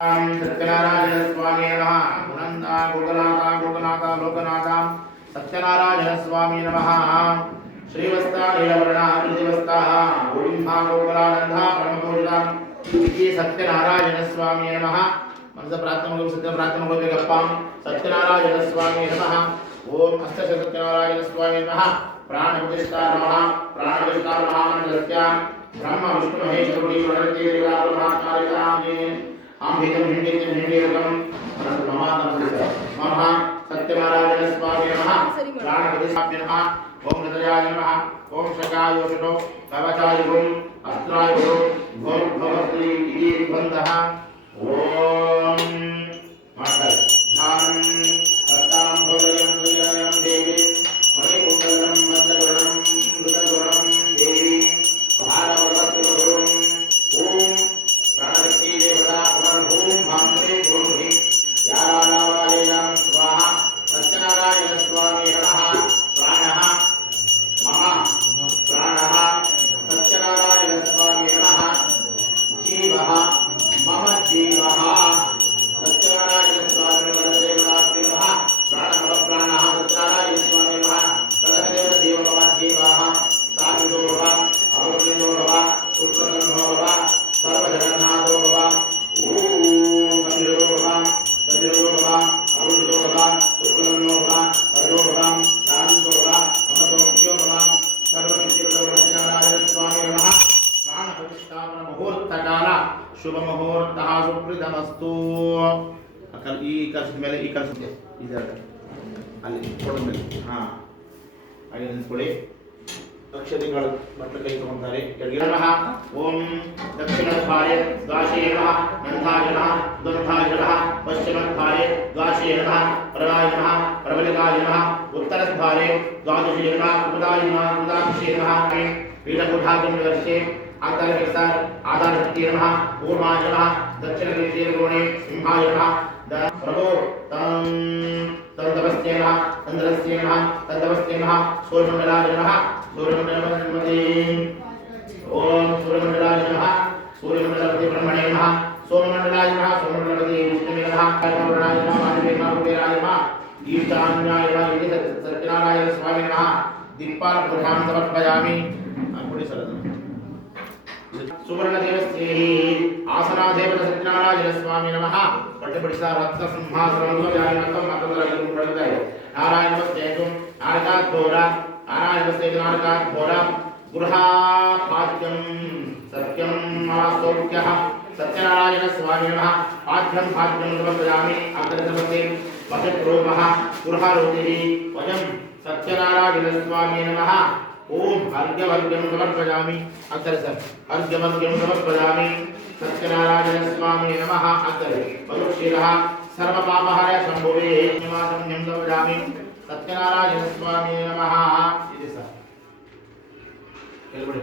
सत्यनारायण स्वामी नम। गुणंदा गोकनाथा गोकनाथा लोकनाथा। सत्यनारायण स्वामी नम। श्रीवस्ता नीलवर्ण कृतिवस्ता गोविंदा गोकुलानंदा परमपूजिता। इति सत्यनारायण स्वामी नम। मनस प्रार्थना करोमि सत्य प्रार्थना करोमि गप्पां सत्यनारायण स्वामी नम। ओम अष्ट सत्यनारायण स्वामी नम। प्राण प्रतिष्ठा नम प्राण प्रतिष्ठा नम ब्रह्म, विष्णु महेश गुणी प्रणति देवा परमात्मा एकं हिण्डिञ्च हिण्डिरुकं परन्तु ममातं मम सत्यमाराजन स्वामी नमः प्राणपतिस्वाम्य नमः ॐ हृदयाय नमः ॐ शकायोषटो कवचायुगुम् अस्त्रायुगुम् भोर्भवस्त्री इति बन्धः ॐ ಶುಭ ಮುಹೂರ್ತ ಸುಪ್ರೀತಮಸ್ತು ಅಕ್ಕ ಈ ಕಲ್ಸಿದ ಮೇಲೆ ಈ ಕಲ್ಸಿದೆ ಇದೆ ಅಲ್ಲಿ ಫೋಟೋ ಮೇಲೆ ಹಾಂ ಹಾಗೆ ನಿಂತ್ಕೊಳ್ಳಿ ಅಕ್ಷತೆಗಳು ಬಟ್ಟಲು ಕೈ ತಗೊಂತಾರೆ ಎಡಗೆ ನಮಃ ಓಂ ದಕ್ಷಿಣ ಭಾರೆ ದ್ವಾಶೇ ನಮಃ ನಂದಾಯ ನಮಃ ದುರ್ಧಾಯ ನಮಃ ಪಶ್ಚಿಮ ಭಾರೆ ದ್ವಾಶೇ ನಮಃ ಪ್ರಳಾಯ ನಮಃ ಪ್ರಬಲಿಕಾಯ ನಮಃ ಉತ್ತರ ಭಾರೆ ದ್ವಾದಶೇ ನಮಃ ಉಪದಾಯ ನಮಃ ಉದಾಕ್ಷೇ आग्दायविस्तार आधारशक्ति नमः पूर्वाय नमः दक्षिणदेशे गुणे सिंहाय प्रभो तं तं तपस्ये नमः तन्द्रस्ये नमः तद्वस्ये नमः सूर्यमण्डलाय नमः सूर्यमण्डलपतिमते ॐ सूर्यमण्डलाय नमः सूर्यमण्डलपति ब्रह्मणे नमः इति सत्यनारायण स्वामी नमः दिप्पाल प्रधान ಸುವರ್ಣದೇವಸ್ಥೇಹಿ ಆಸನ ದೇವರ ಸತ್ಯನಾರಾಯಣ ಸ್ವಾಮಿ ನಮಃ ಪಟ್ಟುಪಡಿಸಿದ ರತ್ನ ಸಿಂಹಾಸನವನ್ನು ಜಾರಿನಕ್ಕಂ ಮತ್ತೊಂದರಲ್ಲಿ ಪಡೆದಿದ್ದಾರೆ ನಾರಾಯಣ ನಮಸ್ತೇತು ನಾರಕಾತ್ ಘೋರ ನಾರಾಯಣ ನಮಸ್ತೇತು ನಾರಕಾತ್ ಘೋರ ಗೃಹಾಪಾದ್ಯಂ ಸತ್ಯಂ ಮಾಸೌಖ್ಯ ಸತ್ಯನಾರಾಯಣ ಸ್ವಾಮಿ ನಮಃ ಪಾದ್ಯಂ ಪಾದ್ಯಂ ಸಮರ್ಪಯಾಮಿ ಅಂತರ್ಸಮಸ್ತೆ ವಸತ್ ರೂಪಃ ಗೃಹರೋಗಿಃ ವಯಂ ಸತ್ಯನಾರಾಯಣ ಸ್ವಾಮಿ ನಮಃ ओम अर्घ्यवर्घ्यं समर्पयामि। अग्रे सर अर्घ्यवर्घ्यं समर्पयामि। सत्यनारायण स्वामी नमः। अग्रे मनुष्यः सर्वपापहर शम्भुवे निवासं निं समर्पयामि सत्यनारायण स्वामी नमः। इति सर केल्बडे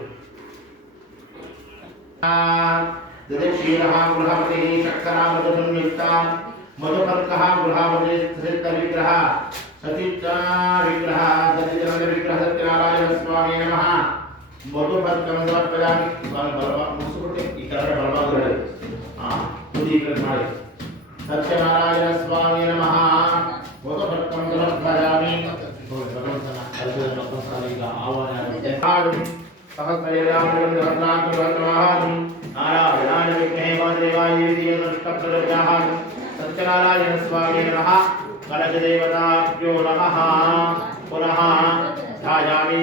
ददक्षीणः गृहपतिः शक्करामृतसंयुक्ता मधुपर्कः गृहापतिः विग्रह सचित्रनंद विग्रह सत्यनारायण स्वामी नमः ಮೊದಲು ಬಂದ ಕನ್ನಡ ಪರಾಗಿ ಸ್ವಾಮಿ ಬಲವ ಮುಗಿಸ್ಬಿಟ್ಟು ಈ ಕನ್ನಡ ಬಲವ ಆ ತುದಿ ಈ ಕಡೆ ಮಾಡಿ ಸತ್ಯನಾರಾಯಣ ಸ್ವಾಮಿ ನಮಃ ಮೊದ ಬರ್ಕೊಂಡ ಪರಾಗಿ ಭಗವಂತನ ಅರ್ಜುನ ಮಕ್ಕಳ ಈಗ ಆಹ್ವಾನ ಆಗಿದೆ ಹಾಡು ಸಹಸ್ರಯಾಮಗಳನ್ನು ಹದಿನಾಲ್ಕು ರತ್ನವಾಹನು ನಾರಾಯಣ ವಿಘ್ನೇ ವಾದೇವಾಯ ದೃಷ್ಟಪ್ರಜಾಹನು ಸತ್ಯನಾರಾಯಣ ಸ್ವಾಮಿ ನಮಃ ಕನಕದೇವತಾಭ್ಯೋ ನಮಃ ಪುನಃ ध्यायामि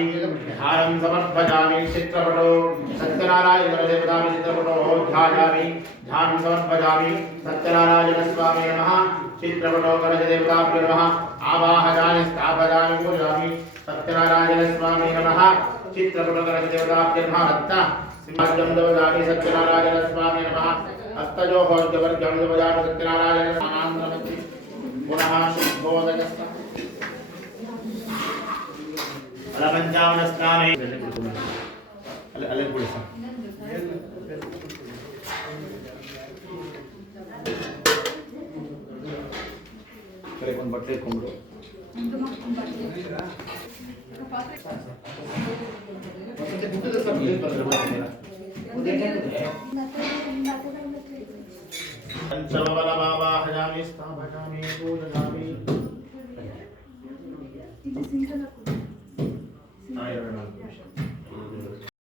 ध्यानं समर्पयामि, चित्रपटो सत्यनारायणदेवतामि चित्रपटो ध्यायामि ध्यानं समर्पयामि सत्यनारायणस्वामी नमः, चित्रपटो कनकदेवताभ्यो नमः आवाहयामि स्थापयामि, पूजयामि सत्यनारायणस्वामी नमः, चित्रपटो कनकदेवताभ्यो नमः हत्त सिंहाद्यं दवदामि सत्यनारायणस्वामी नमः हस्तयोः वर्गवर्गं दवदामि सत्यनारायणस्वामी पुनः ಶ್ರಾವಣ ಸ್ನಾನ ಅಲ್ಲೇ ಅಲ್ಲೇ ಬಿಡಿ ಸರ್ ಕರೆಕ್ಟ್ ಒಂದು ಬಟ್ಟೆ ಇಟ್ಕೊಂಡ್ಬಿಡು ಪಂಚಮಬಲಮಾವಾಹಯಾಮಿ ಸ್ಥಾಪಯಾಮಿ ಪೂಜಯಾಮಿ Nine.